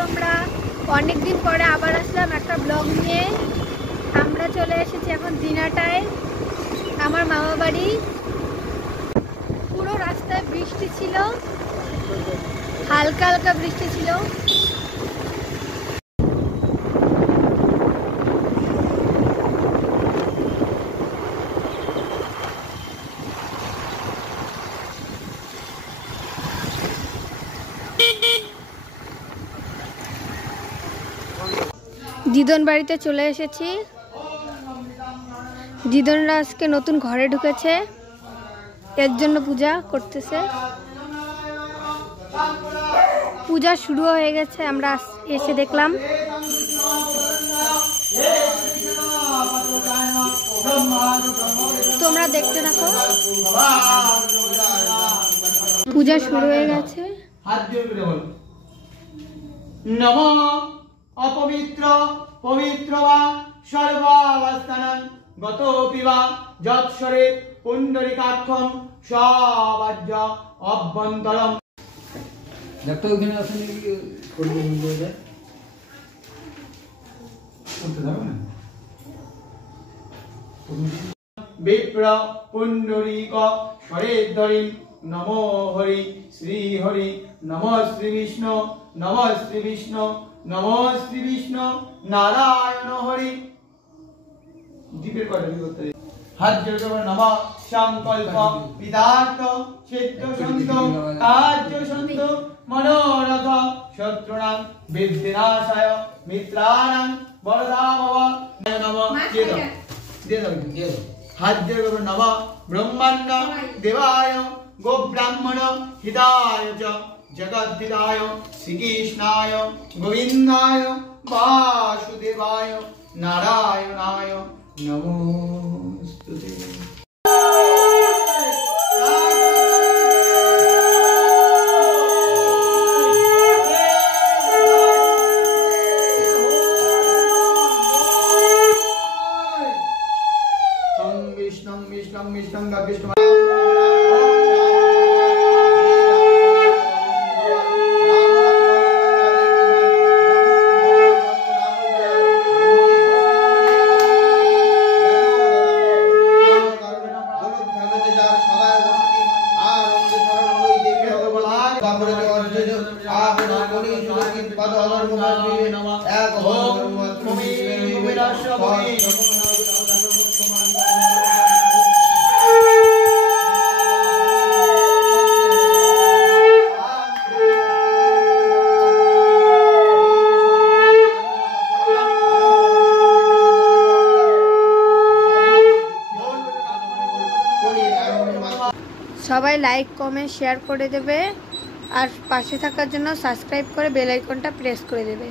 তোমরা? অনেক দিন পরে আবার আসলাম একটা ব্লগ নিয়ে। আমরা চলে এসেছি এখন দিনাটায়, আমার মামা বাড়ি। পুরো রাস্তায় বৃষ্টি ছিল, হালকা হালকা বৃষ্টি ছিল। দিদন বাড়িতে চলে এসেছি। দিদনরা আজকে নতুন ঘরে ঢুকেছে, এর জন্য পূজা করতেছে। পূজা শুরু হয়ে গেছে, আমরা এসে দেখলাম। তোমরা দেখতে থাকো, পূজা শুরু হয়ে গেছে। নমঃ অপবিত্র পবিত্র বা সর্বাবস্থানং গতোপি বা যৎসরে পুণ্ডরিকাক্ষং সবাজ্য অভ্যন্তরম। দেখো ওখানে আসলে কি করবে বলতে যাবে না। বিপ্র পুণ্ডরিক সরেদ্ধরি নমো হরি শ্রী হরি নমঃ শ্রী বিষ্ণু নমঃ শ্রী বিষ্ণু নমঃ শ্রী বিষ্ণু নারায়ণ হরি। দীপের কয়টা করতে হাত জোড় করে নমঃ সংকল্প বিদার্থ সিদ্ধ সন্ত কার্য সন্ত মনোরথ শত্রুণাং বিঘ্নাশায় মিত্রাণাং বরদাভব নমঃ। দিয়ে দাও হাত জোড় করে নমঃ ব্রহ্মাণ্ড দেবায় গো ব্রাহ্মণ হিতায় চ জগদ্ধিতায় শ্রীকৃষ্ণায় গোবিন্দায় বাসুদেবায় নারায়ণায় নমস্তুতে। বিষ্ণু বিষ্ণু বিষ্ণু বিষ্ণু সবাই লাইক কমেন্ট শেয়ার করে দেবে, আর পাশে থাকার জন্য সাবস্ক্রাইব করে বেল আইকনটা প্রেস করে দেবে।